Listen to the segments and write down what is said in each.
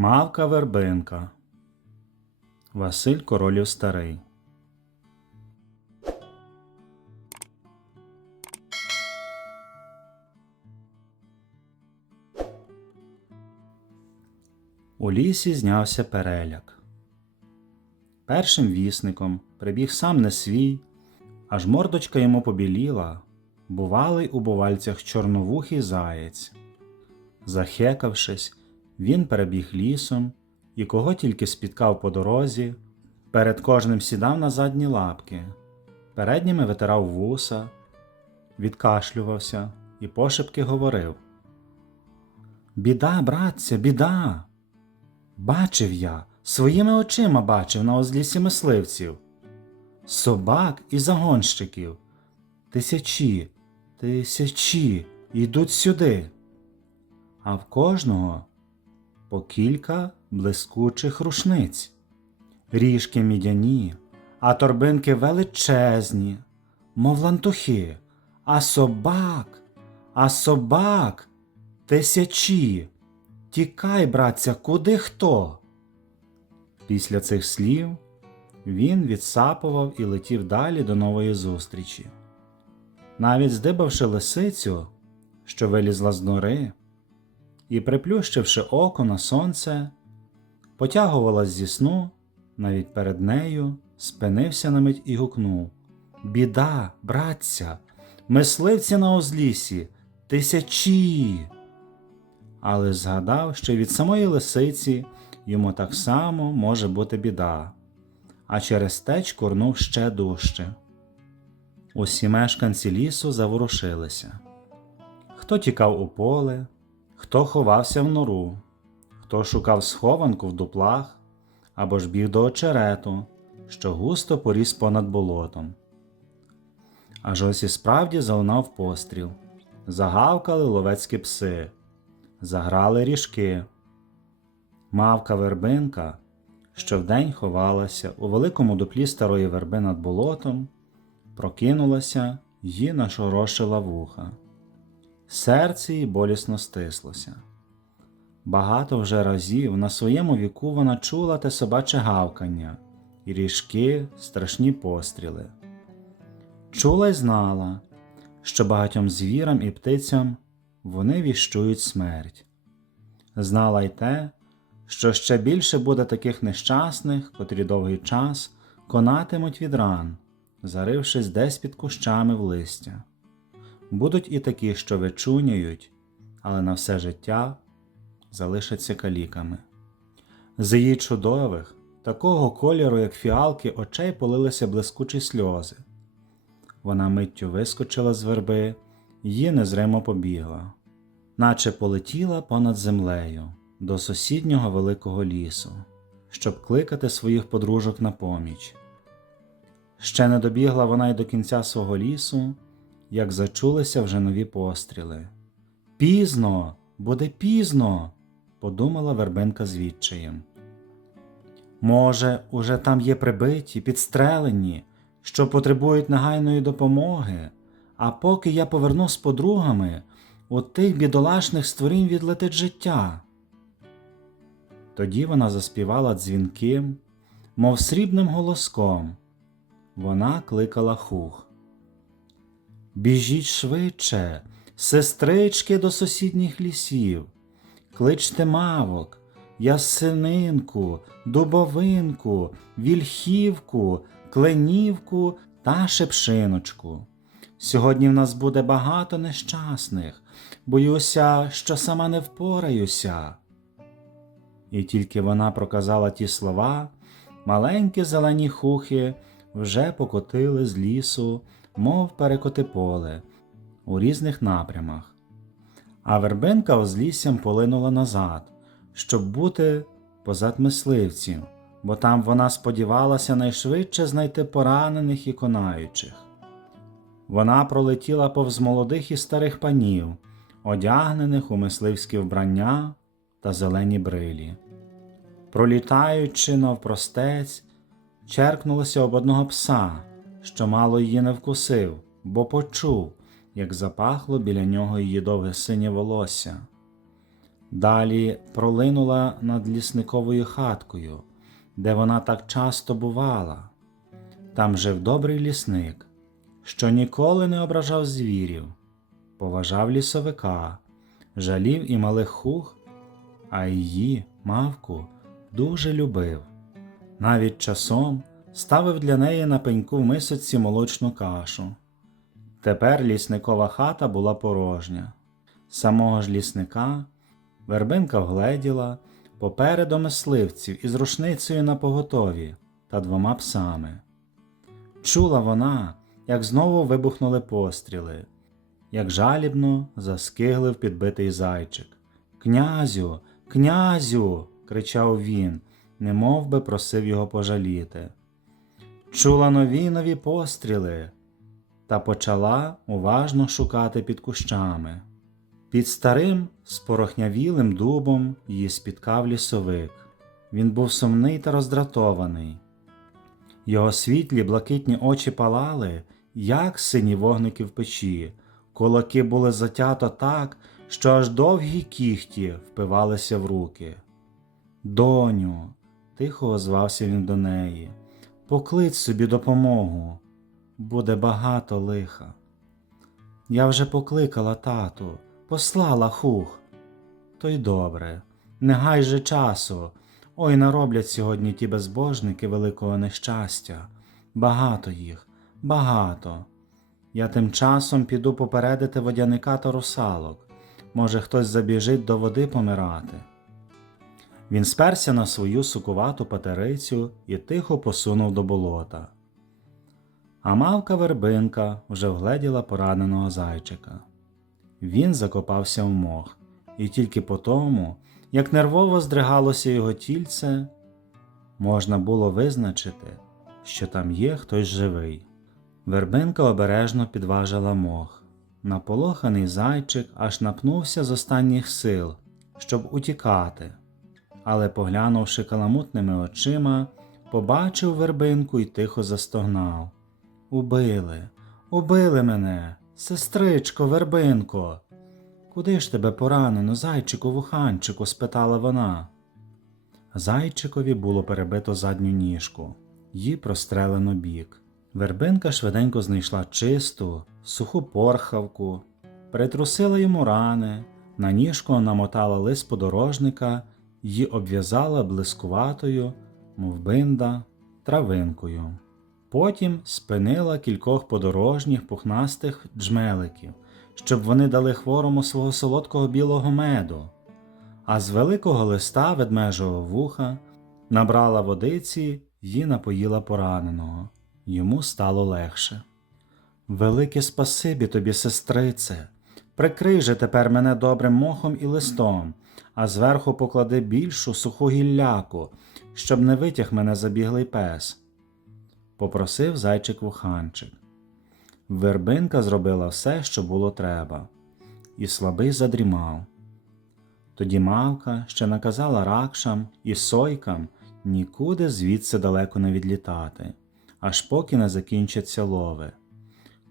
Мавка вербинка. Василь Королів Старий. У лісі знявся переляк. Першим вісником прибіг сам не свій, аж мордочка йому побіліла, бувалий у бувальцях чорновухий заєць. Захекавшись, він перебіг лісом і кого тільки спіткав по дорозі, перед кожним сідав на задні лапки, передніми витирав вуса, відкашлювався і пошепки говорив: Біда, братця, біда! Бачив я, своїми очима бачив на озлісі мисливців, собак і загонщиків. Тисячі, тисячі йдуть сюди, а в кожного по кілька блискучих рушниць, ріжки мідяні, а торбинки величезні, мов лантухи, а собак, а собак тисячі. Тікай, братця, куди хто? Після цих слів він відсапував і летів далі до нової зустрічі. Навіть здибавши лисицю, що вилізла з нори, і приплющивши око на сонце, потягувалась зі сну, навіть перед нею спинився на мить і гукнув Біда, братця, мисливці на озлісі, тисячі але згадав, що від самої лисиці йому так само може бути біда, а через те чкурнув ще дужче. Усі мешканці лісу заворушилися. Хто тікав у поле, хто ховався в нору, хто шукав схованку в дуплах або ж біг до очерету, що густо поріс понад болотом. Аж ось і справді залунав постріл, загавкали ловецькі пси заграли ріжки. Мавка вербинка, що вдень ховалася у великому дуплі старої верби над болотом, прокинулася й нашорошила вуха. Серце їй болісно стислося. Багато вже разів на своєму віку вона чула те собаче гавкання і ріжки, страшні постріли. Чула й знала, що багатьом звірам і птицям вони віщують смерть. Знала й те, що ще більше буде таких нещасних, котрі довгий час конатимуть від ран, зарившись десь під кущами в листя. Будуть і такі, що вичуняють, але на все життя залишаться каліками. З її чудових, такого кольору, як фіалки, очей полилися блискучі сльози. Вона миттю вискочила з верби її незримо побігла, наче полетіла понад землею до сусіднього великого лісу, щоб кликати своїх подружок на поміч. Ще не добігла вона й до кінця свого лісу, як зачулися вже нові постріли. Пізно, буде пізно, подумала вербинка з відчаєм. Може, уже там є прибиті, підстрелені, що потребують негайної допомоги. А поки я поверну з подругами, у тих бідолашних створінь відлетить життя. Тоді вона заспівала дзвінким, мов срібним голоском. Вона кликала хух. Біжіть швидше, сестрички до сусідніх лісів, кличте мавок, ясенинку, дубовинку, вільхівку, кленівку та шепшиночку. Сьогодні в нас буде багато нещасних, боюся, що сама не впораюся. І тільки вона проказала ті слова, маленькі зелені хухи вже покотили з лісу, мов перекоти поле, у різних напрямах. А вербинка озліссям полинула назад, щоб бути позад мисливців, бо там вона сподівалася найшвидше знайти поранених і конаючих. Вона пролетіла повз молодих і старих панів, одягнених у мисливські вбрання та зелені брилі. Пролітаючи навпростець, черкнулася об одного пса, що мало її не вкусив, бо почув, як запахло біля нього її довге синє волосся. Далі пролинула над лісниковою хаткою, де вона так часто бувала. Там жив добрий лісник, що ніколи не ображав звірів, поважав лісовика, жалів і малих хух, а її, мавку, дуже любив. Навіть часом ставив для неї на пеньку в мисочці молочну кашу. Тепер лісникова хата була порожня. Самого ж лісника вербинка вгледіла попереду мисливців із рушницею на поготові та двома псами. Чула вона, як знову вибухнули постріли, як жалібно заскиглив підбитий зайчик. Князю, князю. кричав він, немов би просив його пожаліти. Чула нові нові постріли та почала уважно шукати під кущами. Під старим спорохнявілим дубом її спіткав лісовик. Він був сумний та роздратований. Його світлі блакитні очі палали, як сині вогники в печі, кулаки були затято так, що аж довгі кіхті впивалися в руки. Доню, тихо озвався він до неї, поклич собі допомогу, буде багато лиха. Я вже покликала тату, послала хух. То й добре, не гай же часу. Ой, нароблять сьогодні ті безбожники великого нещастя. Багато їх, багато. Я тим часом піду попередити водяника та русалок. Може, хтось забіжить до води помирати. Він сперся на свою сукувату патерицю і тихо посунув до болота. А мавка вербинка вже вгледіла пораненого зайчика. Він закопався в мох, і тільки по тому, як нервово здригалося його тільце, можна було визначити, що там є хтось живий. Вербинка обережно підважила мох. Наполоханий зайчик аж напнувся з останніх сил, щоб утікати, але, поглянувши каламутними очима, побачив вербинку і тихо застогнав. Убили, убили мене, сестричко, вербинко. Куди ж тебе поранено, зайчику вуханчику? спитала вона. Зайчикові було перебито задню ніжку, їй прострелено бік. Вербинка швиденько знайшла чисту, суху порхавку, притрусила йому рани, на ніжку намотала лист подорожника й обв'язала блискуватою, мов бинда, травинкою. Потім спинила кількох подорожніх пухнастих джмеликів, щоб вони дали хворому свого солодкого білого меду, а з великого листа ведмежого вуха набрала водиці й напоїла пораненого. Йому стало легше. Велике спасибі тобі, сестрице, прикрий же тепер мене добрим мохом і листом, а зверху поклади більшу суху гілляку, щоб не витяг мене забіглий пес. Попросив зайчик вуханчик. Вербинка зробила все, що було треба, і слабий задрімав. Тоді мавка ще наказала ракшам і сойкам нікуди звідси далеко не відлітати, аж поки не закінчаться лови.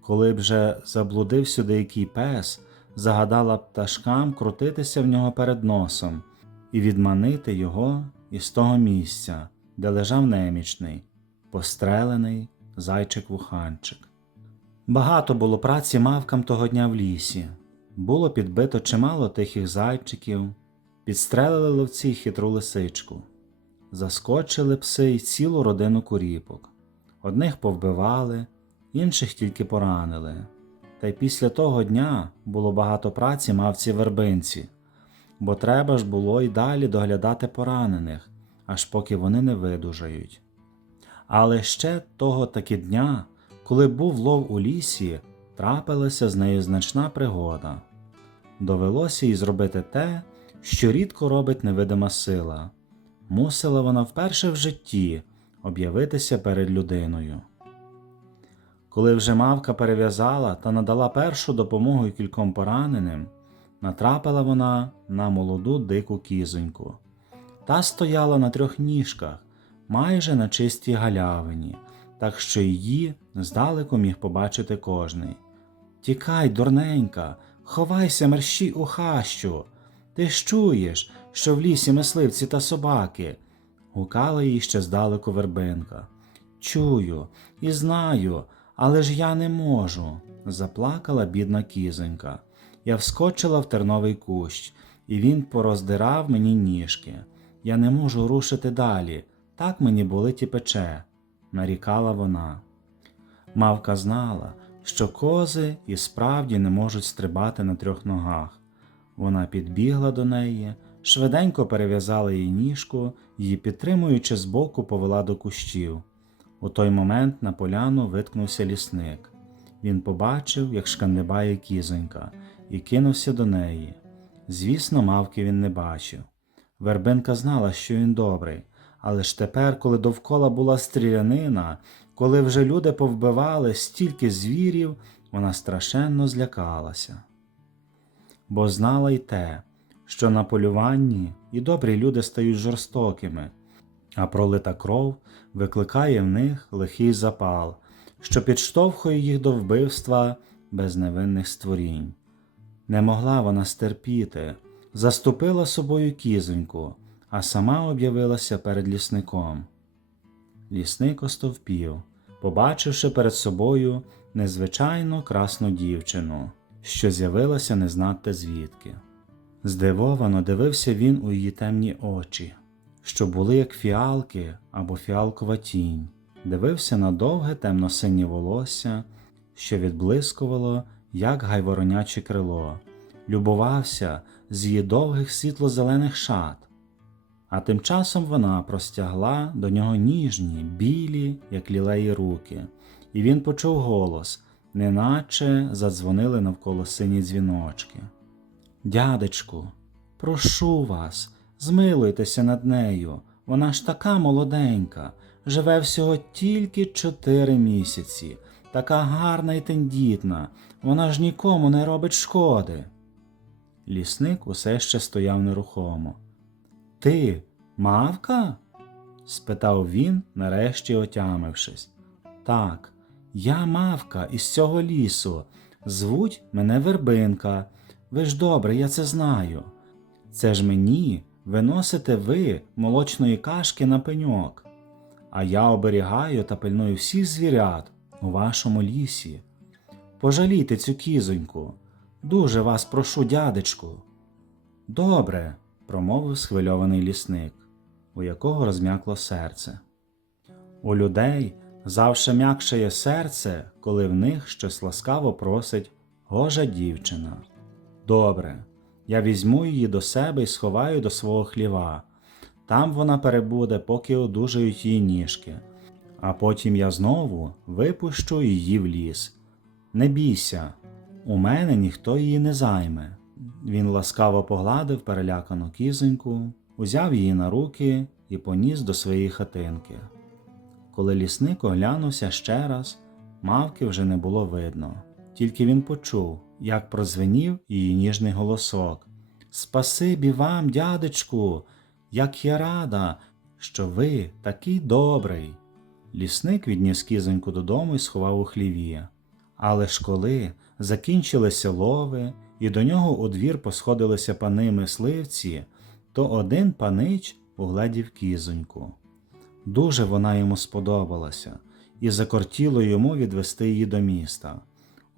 Коли б же заблудив сюди який пес, загадала пташкам крутитися в нього перед носом і відманити його із того місця, де лежав немічний, пострелений зайчик-вуханчик. Багато було праці мавкам того дня в лісі. Було підбито чимало тихих зайчиків, підстрелили ловці хитру лисичку, заскочили пси й цілу родину куріпок. Одних повбивали, інших тільки поранили. Та й після того дня було багато праці мавці вербинці, бо треба ж було й далі доглядати поранених, аж поки вони не видужають. Але ще того таки дня, коли був лов у лісі, трапилася з нею значна пригода. Довелося їй зробити те, що рідко робить невидима сила. Мусила вона вперше в житті об'явитися перед людиною. Коли вже мавка перев'язала та надала першу допомогу кільком пораненим, натрапила вона на молоду дику кізоньку. Та стояла на трьох ніжках, майже на чистій галявині, так що її здалеку міг побачити кожний. Тікай, дурненька, ховайся мерщій у хащу. Ти ж чуєш, що в лісі мисливці та собаки. Гукала їй ще здалеку вербинка. Чую і знаю, але ж я не можу, заплакала бідна кізонька. Я вскочила в терновий кущ, і він пороздирав мені ніжки. Я не можу рушити далі, так мені болить і пече, нарікала вона. Мавка знала, що кози і справді не можуть стрибати на трьох ногах. Вона підбігла до неї, швиденько перев'язала їй ніжку, її підтримуючи збоку, повела до кущів. У той момент на поляну виткнувся лісник. Він побачив, як шкандибає кізонька, і кинувся до неї. Звісно, мавки він не бачив. Вербинка знала, що він добрий, але ж тепер, коли довкола була стрілянина, коли вже люди повбивали стільки звірів, вона страшенно злякалася. Бо знала й те, що на полюванні і добрі люди стають жорстокими, а пролита кров викликає в них лихий запал, що підштовхує їх до вбивства безневинних створінь. Не могла вона стерпіти, заступила собою кізоньку, а сама об'явилася перед лісником. Лісник остовпів, побачивши перед собою незвичайно красну дівчину, що з'явилася не знати звідки. Здивовано дивився він у її темні очі, що були як фіалки або фіалкова тінь, дивився на довге темно-синє волосся, що відблискувало, як гайвороняче крило, любувався з її довгих світло-зелених шат. А тим часом вона простягла до нього ніжні, білі, як лілеї руки, і він почув голос, неначе задзвонили навколо сині дзвіночки. Дядечку, прошу вас, змилуйтеся над нею. Вона ж така молоденька, живе всього тільки чотири місяці, така гарна і тендітна, вона ж нікому не робить шкоди. Лісник усе ще стояв нерухомо. Ти, мавка? спитав він, нарешті отямившись. Так, я мавка із цього лісу. Звуть мене Вербинка. Ви ж добре, я це знаю. Це ж мені виносите ви молочної кашки на пеньок, а я оберігаю та пильную всіх звірят у вашому лісі. Пожалійте цю кізоньку. Дуже вас прошу, дядечку. Добре, промовив схвильований лісник, у якого розм'якло серце. У людей завше м'якшає серце, коли в них щось ласкаво просить гожа дівчина. Добре, я візьму її до себе і сховаю до свого хліва. Там вона перебуде, поки одужають її ніжки, а потім я знову випущу її в ліс. Не бійся, у мене ніхто її не займе. Він ласкаво погладив перелякану кізоньку, узяв її на руки і поніс до своєї хатинки. Коли лісник оглянувся ще раз, мавки вже не було видно, тільки він почув, як прозвенів її ніжний голосок. Спасибі вам, дядечку, як я рада, що ви такий добрий. Лісник відніс кізоньку додому і сховав у хліві. Але ж коли закінчилися лови, і до нього у двір посходилися пани мисливці, то один панич угледів кізоньку. Дуже вона йому сподобалася, і закортіло йому відвести її до міста.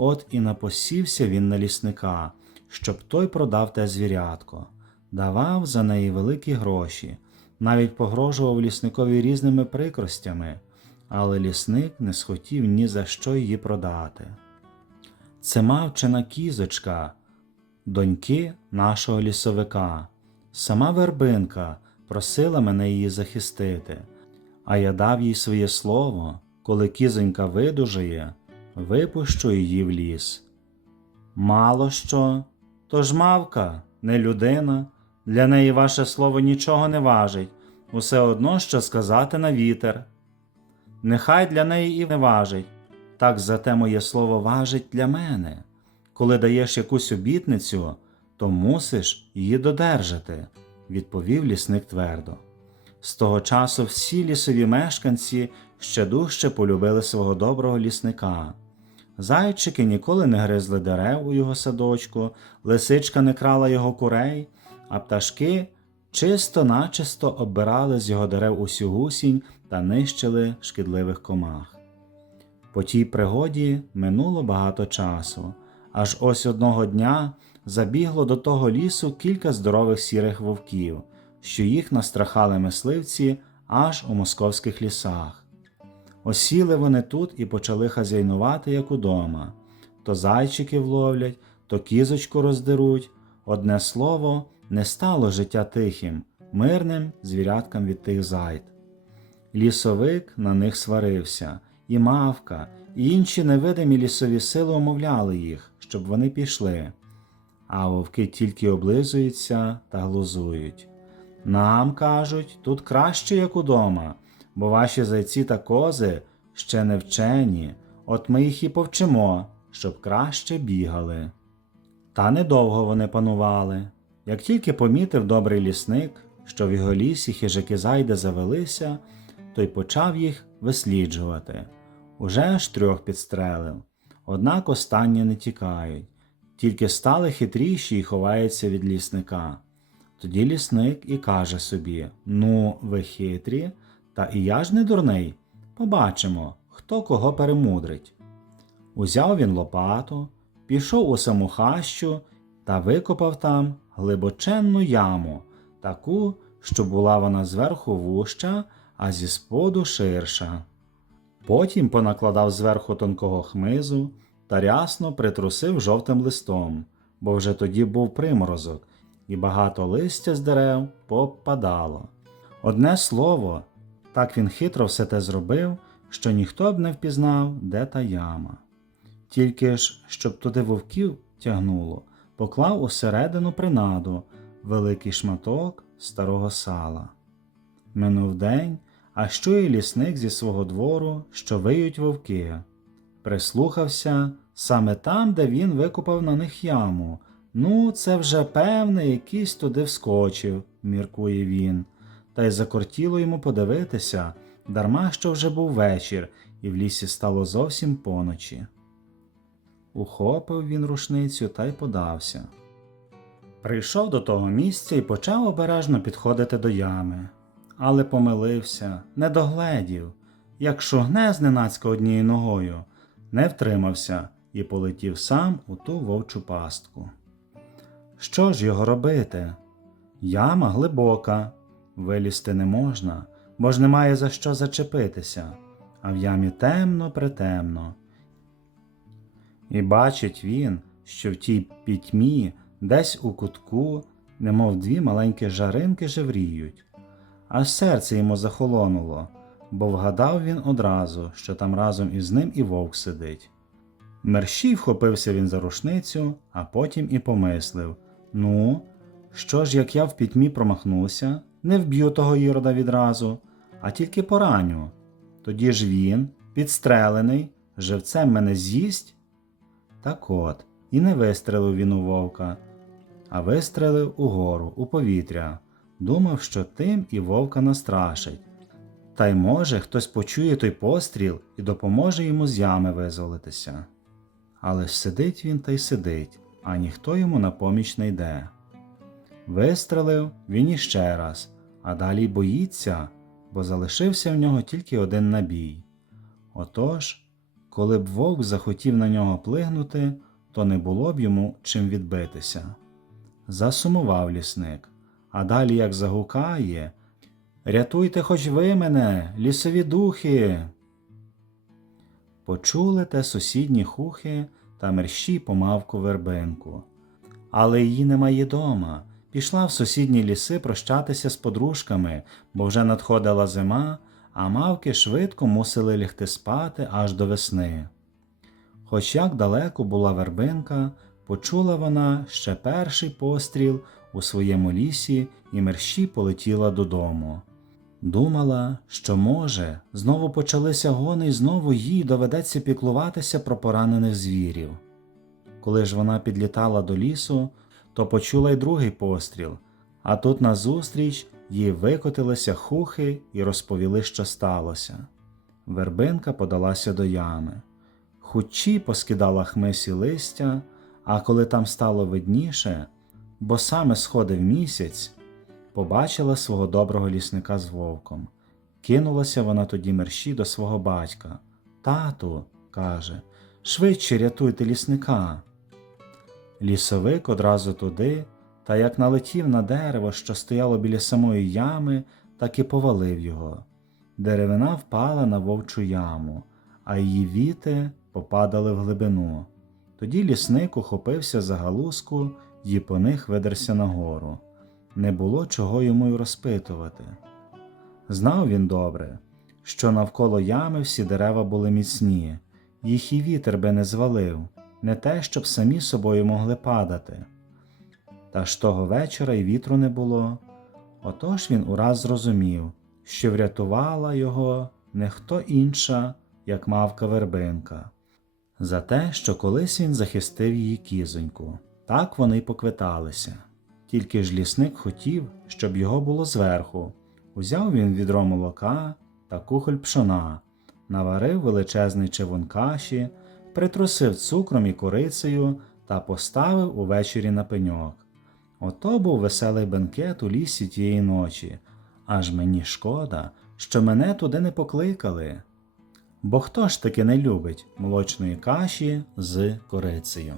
От і напосівся він на лісника, щоб той продав те звірятко, давав за неї великі гроші, навіть погрожував лісникові різними прикростями, але лісник не схотів ні за що її продати. Це мавчина кізочка, доньки нашого лісовика. Сама вербинка просила мене її захистити, а я дав їй своє слово, коли кізонька видужає, випущу її в ліс. Мало що, тож мавка, не людина, для неї ваше слово нічого не важить, усе одно що сказати на вітер. Нехай для неї і не важить, так зате моє слово важить для мене. Коли даєш якусь обітницю, то мусиш її додержати, відповів лісник твердо. З того часу всі лісові мешканці ще дужче полюбили свого доброго лісника. Зайчики ніколи не гризли дерев у його садочку, лисичка не крала його курей, а пташки чисто начисто оббирали з його дерев усю гусінь та нищили шкідливих комах. По тій пригоді минуло багато часу, аж ось одного дня забігло до того лісу кілька здорових сірих вовків, що їх настрахали мисливці аж у московських лісах. Осіли вони тут і почали хазяйнувати, як удома. То зайчиків ловлять, то кізочку роздеруть. Одне слово, не стало життя тихим, мирним звіряткам від тих зайд. Лісовик на них сварився, і мавка, і інші невидимі лісові сили умовляли їх, щоб вони пішли. А вовки тільки облизуються та глузують. Нам, кажуть, тут краще, як удома, бо ваші зайці та кози ще не вчені, от ми їх і повчимо, щоб краще бігали. Та недовго вони панували. Як тільки помітив добрий лісник, що в його лісі хижаки зайде завелися, то й почав їх висліджувати. Уже аж трьох підстрелив. Однак останні не тікають, тільки стали хитріші і ховаються від лісника. Тоді лісник і каже собі: Ну, ви хитрі, та і я ж не дурний. Побачимо, хто кого перемудрить. Узяв він лопату, пішов у саму хащу та викопав там глибоченну яму, таку, що була вона зверху вуща, а зі споду ширша. Потім понакладав зверху тонкого хмизу та рясно притрусив жовтим листом, бо вже тоді був приморозок, і багато листя з дерев попадало. Одне слово, так він хитро все те зробив, що ніхто б не впізнав, де та яма. Тільки ж, щоб туди вовків тягнуло, поклав усередину принаду великий шматок старого сала. Минув день, а що і лісник зі свого двору, що виють вовки. Прислухався саме там, де він викопав на них яму. Ну, це вже певне, якийсь туди вскочив, міркує він, та й закортіло йому подивитися, дарма що вже був вечір, і в лісі стало зовсім поночі. Ухопив він рушницю та й подався. Прийшов до того місця і почав обережно підходити до ями, але помилився, не догледів, як шугне зненацька однією ногою, не втримався і полетів сам у ту вовчу пастку. Що ж його робити? Яма глибока, вилізти не можна, бо ж немає за що зачепитися, а в ямі темно притемно. І бачить він, що в тій пітьмі, десь у кутку, немов дві маленькі жаринки жевріють. Аж серце йому захолонуло, бо вгадав він одразу, що там разом із ним і вовк сидить. Мерщій вхопився він за рушницю, а потім і помислив Ну, що ж, як я в пітьмі промахнуся, не вб'ю того ірода відразу, а тільки пораню. Тоді ж він, підстрелений, живцем мене з'їсть. Так от, і не вистрелив він у вовка, а вистрелив угору, у повітря, думав, що тим і вовка настрашить. Та й може хтось почує той постріл і допоможе йому з ями визволитися. Але ж сидить він та й сидить, а ніхто йому на поміч не йде. Вистрелив він іще раз, а далі боїться, бо залишився в нього тільки один набій. Отож, коли б вовк захотів на нього плигнути, то не було б йому чим відбитися. Засумував лісник, а далі як загукає Рятуйте хоч ви мене, лісові духи. Почули те сусідні хухи та мерщій помавку вербинку. Але її немає дома. Пішла в сусідні ліси прощатися з подружками, бо вже надходила зима, а мавки швидко мусили лягти спати аж до весни. Хоч як далеко була вербинка, почула вона ще перший постріл у своєму лісі і мерщій полетіла додому. Думала, що може, знову почалися гони, і знову їй доведеться піклуватися про поранених звірів. Коли ж вона підлітала до лісу, то почула й другий постріл, а тут назустріч їй викотилися хухи і розповіли, що сталося. Вербинка подалася до ями. Хучі поскидала хмисі листя, а коли там стало видніше, бо саме сходив місяць, побачила свого доброго лісника з вовком. Кинулася вона тоді мерщі до свого батька. Тату, каже, швидше рятуйте лісника. Лісовик одразу туди, та як налетів на дерево, що стояло біля самої ями, так і повалив його. Деревина впала на вовчу яму, а її віти попадали в глибину. Тоді лісник ухопився за галузку і по них видерся нагору. Не було чого йому й розпитувати. Знав він добре, що навколо ями всі дерева були міцні, їх і вітер би не звалив, не те, щоб самі собою могли падати. Та ж того вечора й вітру не було. Отож він ураз зрозумів, що врятувала його не хто інша, як мавка вербинка, за те, що колись він захистив її кізоньку. Так вони й поквиталися. Тільки ж лісник хотів, щоб його було зверху. Узяв він відро молока та кухоль пшона, наварив величезний чивун каші, притрусив цукром і корицею та поставив увечері на пеньок. Ото був веселий бенкет у лісі тієї ночі, аж мені шкода, що мене туди не покликали. Бо хто ж таки не любить молочної каші з корицею?